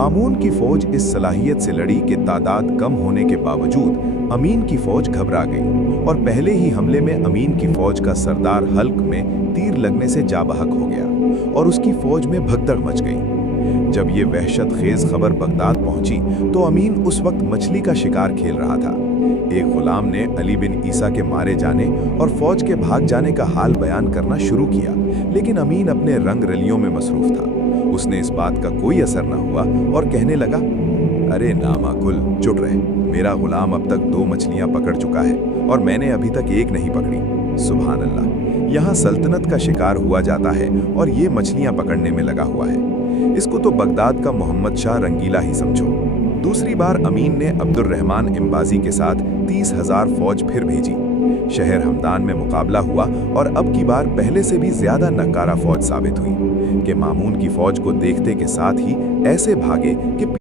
मामून की फौज इस सलाहियत से लड़ी कि तादाद कम होने के बावजूद अमीन की फौज घबरा गई और पहले ही हमले में अमीन की फौज का सरदार हल्क में तीर लगने से जाबहक हो गया और उसकी फौज में भगदड़ मच गई। जब ये वहशत खेज खबर बगदाद पहुंची तो अमीन उस वक्त मछली का शिकार खेल रहा था। एक गुलाम ने अली बिन ईसा के मारे जाने और फौज के भाग जाने का हाल बयान करना शुरू किया, लेकिन अमीन अपने रंग रलियों में मसरूफ था। उसने इस बात का कोई असर न हुआ और कहने लगा, अरे नामाकुल, चुप रहे। मेरा गुलाम अब तक 2 मछलियां पकड़ चुका है और मैंने अभी तक एक नहीं पकड़ी। सुभान अल्लाह, यहाँ सल्तनत का शिकार हुआ जाता है और ये मछलियां पकड़ने में लगा हुआ है। इसको तो बगदाद का मोहम्मद शाह रंगीला ही समझो। दूसरी बार अमीन ने अब्दुर्रहमान इम्बाजी के साथ 30,000 फौज फिर भेजी। शहर हमदान में मुकाबला हुआ और अब की बार पहले से भी ज्यादा नक्कारा फौज साबित हुई कि मामून की फौज को देखते के साथ ही ऐसे भागे कि